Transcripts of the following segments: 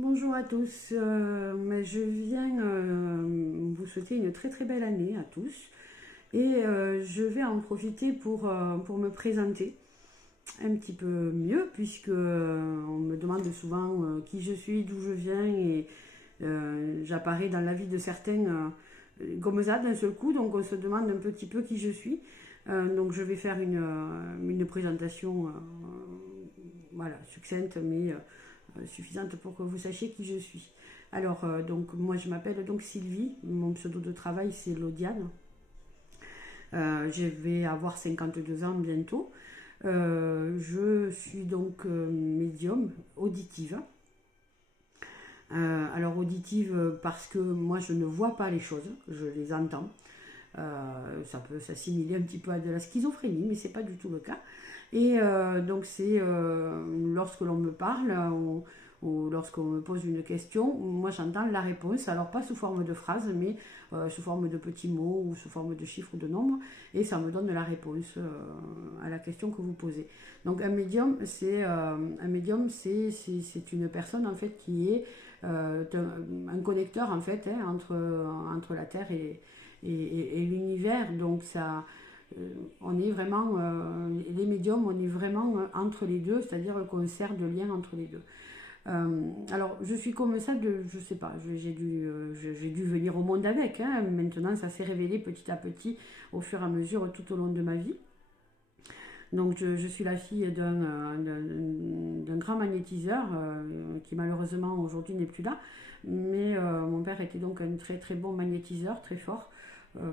Bonjour à tous. Je viens vous souhaiter une très très belle année à tous et je vais en profiter pour me présenter un petit peu mieux puisque on me demande souvent qui je suis, d'où je viens et j'apparais dans la vie de certains comme ça d'un seul coup, donc on se demande un petit peu qui je suis. Donc je vais faire une présentation voilà, succincte mais suffisante pour que vous sachiez qui je suis. Alors, donc, moi, je m'appelle donc Sylvie. Mon pseudo de travail, c'est Lodiane. Je vais avoir 52 ans bientôt. Je suis donc médium auditive. Alors, auditive parce que moi, je ne vois pas les choses, je les entends. Ça peut s'assimiler un petit peu à de la schizophrénie, mais c'est pas du tout le cas. Et donc c'est lorsque l'on me parle ou lorsqu'on me pose une question, moi j'entends la réponse, alors pas sous forme de phrase, mais sous forme de petits mots ou sous forme de chiffres ou de nombres, et ça me donne la réponse à la question que vous posez. Donc un médium, c'est une personne en fait qui est un connecteur en fait entre la Terre et l'univers. Donc ça, on est vraiment, les médiums, on est vraiment entre les deux, c'est-à-dire qu'on sert de lien entre les deux. Alors, je suis comme ça, je sais pas, j'ai dû venir au monde avec. Hein. Maintenant, ça s'est révélé petit à petit au fur et à mesure tout au long de ma vie. Donc, je suis la fille d'un grand magnétiseur qui malheureusement aujourd'hui n'est plus là. Mais mon père était donc un très très bon magnétiseur, très fort,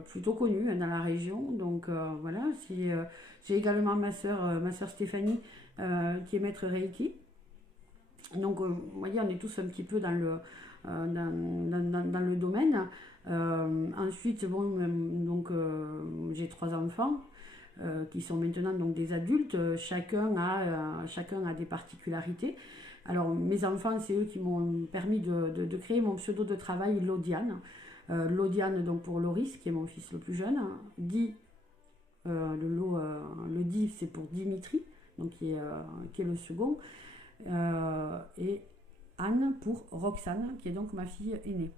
plutôt connu dans la région. Donc voilà, j'ai également ma sœur Stéphanie qui est maître Reiki. Donc vous voyez, on est tous un petit peu dans le domaine. Ensuite, bon, j'ai trois enfants qui sont maintenant donc des adultes. Chacun a des particularités. Alors mes enfants, c'est eux qui m'ont permis de créer mon pseudo de travail Lodiane. Lodiane donc pour Loris, qui est mon fils le plus jeune. Di, le Di c'est pour Dimitri, donc qui est le second. Et Anne pour Roxane, qui est donc ma fille aînée.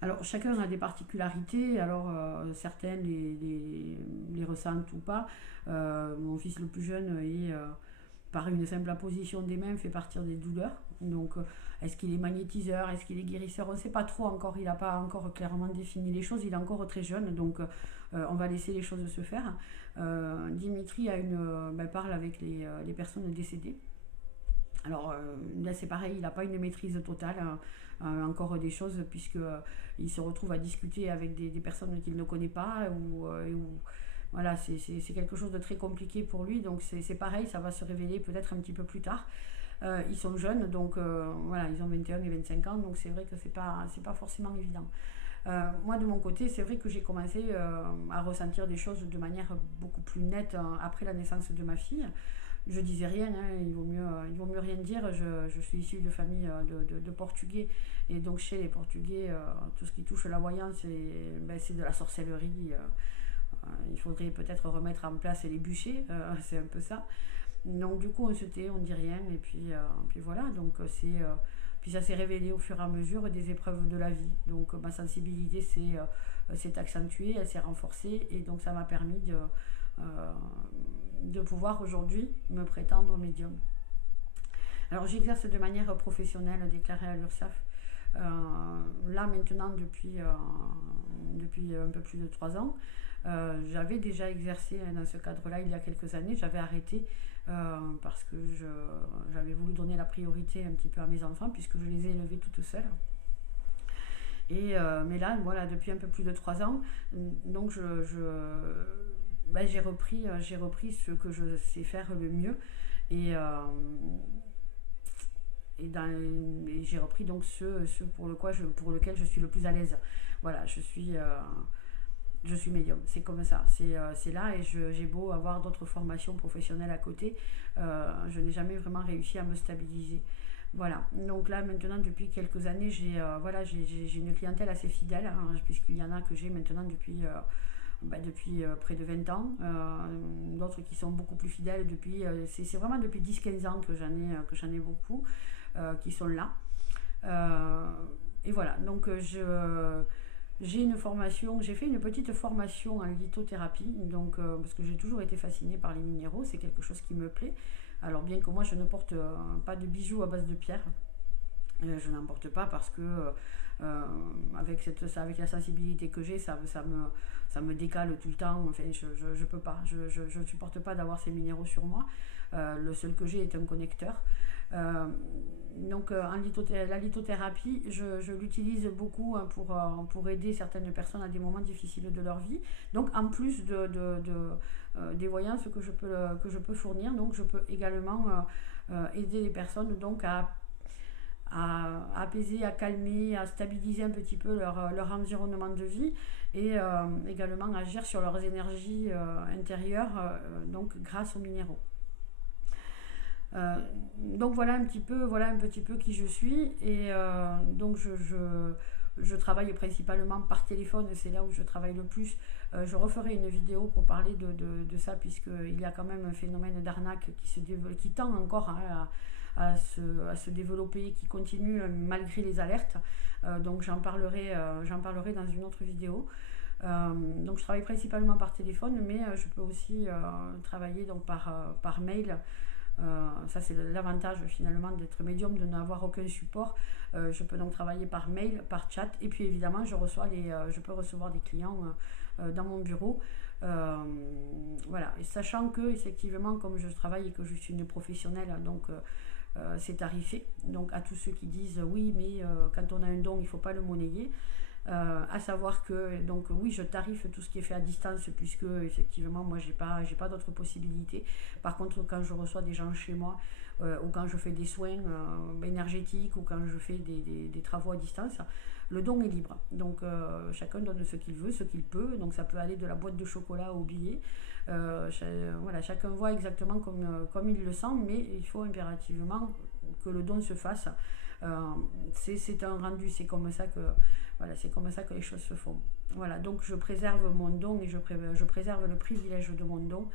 Alors chacun a des particularités, alors certaines les ressentent ou pas. Mon fils le plus jeune est par une simple imposition des mains fait partir des douleurs. Donc est-ce qu'il est magnétiseur, est-ce qu'il est guérisseur, on ne sait pas trop encore, il n'a pas encore clairement défini les choses, il est encore très jeune, donc on va laisser les choses se faire. Dimitri parle avec les personnes décédées. Alors là c'est pareil, il n'a pas une maîtrise totale, encore des choses, puisque il se retrouve à discuter avec des personnes qu'il ne connaît pas, voilà, c'est quelque chose de très compliqué pour lui, donc c'est pareil, ça va se révéler peut-être un petit peu plus tard. Ils sont jeunes, donc voilà, ils ont 21 et 25 ans, donc c'est vrai que c'est pas forcément évident. Moi de mon côté, c'est vrai que j'ai commencé à ressentir des choses de manière beaucoup plus nette après la naissance de ma fille. Je disais rien, hein, il vaut mieux rien dire. Je suis issue de famille de Portugais, et donc chez les Portugais, tout ce qui touche la voyance, c'est de la sorcellerie. Il faudrait peut-être remettre en place les bûchers, c'est un peu ça. Donc du coup on se tait, on dit rien, et puis voilà, donc puis ça s'est révélé au fur et à mesure des épreuves de la vie. Donc ma sensibilité s'est accentuée, elle s'est renforcée, et donc ça m'a permis euh, de pouvoir aujourd'hui me prétendre médium. Alors j'exerce de manière professionnelle déclarée à l'URSSAF. Là maintenant depuis un peu plus de 3 ans. J'avais déjà exercé dans ce cadre-là il y a quelques années. J'avais arrêté parce que j'avais voulu donner la priorité un petit peu à mes enfants, puisque je les ai élevés toutes seules. Mais là, voilà, depuis un peu plus de 3 ans, donc j'ai repris ce que je sais faire le mieux, et, euh, et j'ai repris donc ce pour lequel je suis le plus à l'aise. Voilà, je suis médium, c'est comme ça, c'est là, et j'ai beau avoir d'autres formations professionnelles à côté, je n'ai jamais vraiment réussi à me stabiliser. Voilà, donc là maintenant depuis quelques années, j'ai une clientèle assez fidèle, hein, puisqu'il y en a que j'ai maintenant depuis près de 20 ans, d'autres qui sont beaucoup plus fidèles c'est vraiment depuis 10-15 ans que j'en ai beaucoup. qui sont là. Et voilà, donc j'ai une formation, j'ai fait une petite formation en lithothérapie, donc, parce que j'ai toujours été fascinée par les minéraux, c'est quelque chose qui me plaît. Alors bien que moi je ne porte pas de bijoux à base de pierre, je n'en porte pas parce que avec la sensibilité que j'ai, ça me décale tout le temps. Enfin, je peux pas, je supporte pas d'avoir ces minéraux sur moi. Le seul que j'ai est un connecteur. Donc la lithothérapie, je l'utilise beaucoup pour aider certaines personnes à des moments difficiles de leur vie. Donc en plus des voyances que je peux fournir, donc je peux également aider les personnes donc à apaiser, à calmer, à stabiliser un petit peu leur environnement de vie et également agir sur leurs énergies intérieures donc grâce aux minéraux. Donc voilà un petit peu qui je suis et donc je travaille principalement par téléphone, c'est là où je travaille le plus. Je referai une vidéo pour parler de ça puisqu'il y a quand même un phénomène d'arnaque qui tend encore à se développer, qui continue malgré les alertes. Donc j'en parlerai dans une autre vidéo. Donc je travaille principalement par téléphone, mais je peux aussi travailler donc par mail. Ça c'est l'avantage finalement d'être médium, de n'avoir aucun support. Je peux donc travailler par mail, par chat, et puis évidemment je peux recevoir des clients dans mon bureau. Voilà, et sachant que effectivement comme je travaille et que je suis une professionnelle, donc c'est tarifé. Donc à tous ceux qui disent oui mais quand on a un don il ne faut pas le monnayer. À savoir que donc oui je tarife tout ce qui est fait à distance puisque effectivement moi j'ai pas d'autres possibilités. Par contre quand je reçois des gens chez moi ou quand je fais des soins énergétiques ou quand je fais des travaux à distance, le don est libre. Donc chacun donne ce qu'il veut, ce qu'il peut. Donc ça peut aller de la boîte de chocolat au billet. Voilà, chacun voit exactement comme il le sent, mais il faut impérativement que le don se fasse. C'est un rendu, c'est comme ça que les choses se font. Voilà, donc je préserve mon don et je préserve le privilège de mon don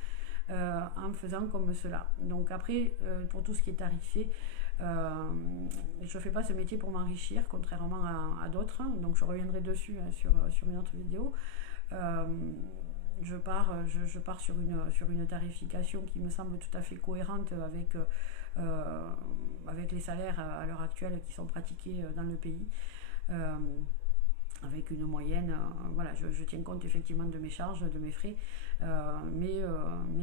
en faisant comme cela. Donc après, pour tout ce qui est tarifé, je ne fais pas ce métier pour m'enrichir, contrairement à d'autres. Donc je reviendrai dessus sur une autre vidéo. Je pars sur une tarification qui me semble tout à fait cohérente avec les salaires à l'heure actuelle qui sont pratiqués dans le pays. Avec une moyenne, voilà, je tiens compte effectivement de mes charges, de mes frais, mais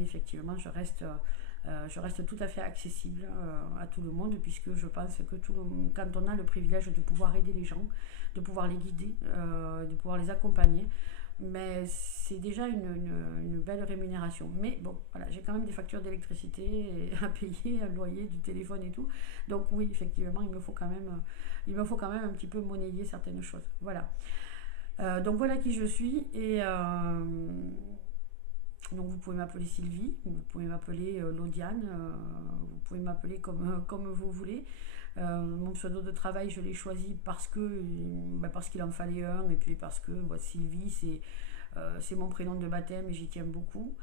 effectivement je reste tout à fait accessible à tout le monde puisque je pense que quand on a le privilège de pouvoir aider les gens, de pouvoir les guider, de pouvoir les accompagner, mais c'est déjà une belle rémunération. Mais bon, voilà, j'ai quand même des factures d'électricité à payer, un loyer, du téléphone et tout. Donc oui, effectivement, il me faut quand même un petit peu monnayer certaines choses. Voilà. Donc voilà qui je suis. Et donc vous pouvez m'appeler Sylvie, vous pouvez m'appeler Lodiane, vous pouvez m'appeler comme vous voulez. Mon pseudo de travail je l'ai choisi parce qu'il en fallait un et puis parce que Sylvie c'est mon prénom de baptême et j'y tiens beaucoup.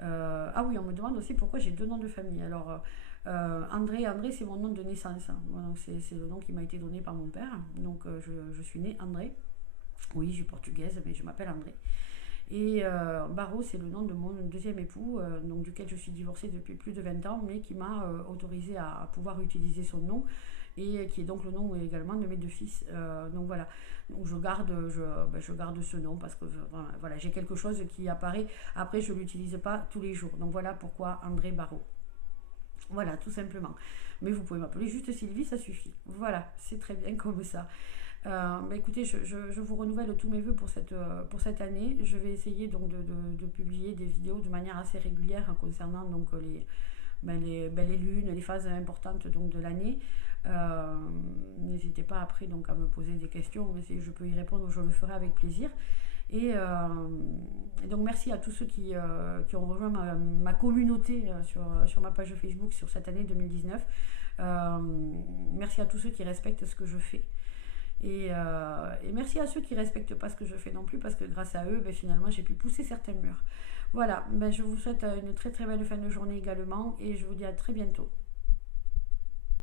Ah oui, on me demande aussi pourquoi j'ai 2 noms de famille. Alors André c'est mon nom de naissance, hein. Donc c'est le nom qui m'a été donné par mon père. Donc je suis née André. Oui, je suis portugaise mais je m'appelle André. Et Barreau, c'est le nom de mon deuxième époux, donc duquel je suis divorcée depuis plus de 20 ans, mais qui m'a autorisé à pouvoir utiliser son nom, et qui est donc le nom également de mes 2 fils. Donc voilà, donc je garde ce nom parce que voilà, j'ai quelque chose qui apparaît. Après, je ne l'utilise pas tous les jours. Donc voilà pourquoi André Barreau. Voilà, tout simplement. Mais vous pouvez m'appeler juste Sylvie, ça suffit. Voilà, c'est très bien comme ça. Écoutez, je vous renouvelle tous mes vœux pour cette année. Je vais essayer donc de publier des vidéos de manière assez régulière concernant donc les lunes, les phases importantes donc de l'année. N'hésitez pas après donc à me poser des questions, mais si je peux y répondre, je le ferai avec plaisir. Et donc merci à tous ceux qui ont rejoint ma communauté sur ma page Facebook sur cette année 2019. Merci à tous ceux qui respectent ce que je fais. Et merci à ceux qui ne respectent pas ce que je fais non plus, parce que grâce à eux, finalement, j'ai pu pousser certains murs. Voilà, je vous souhaite une très très belle fin de journée également, et je vous dis à très bientôt.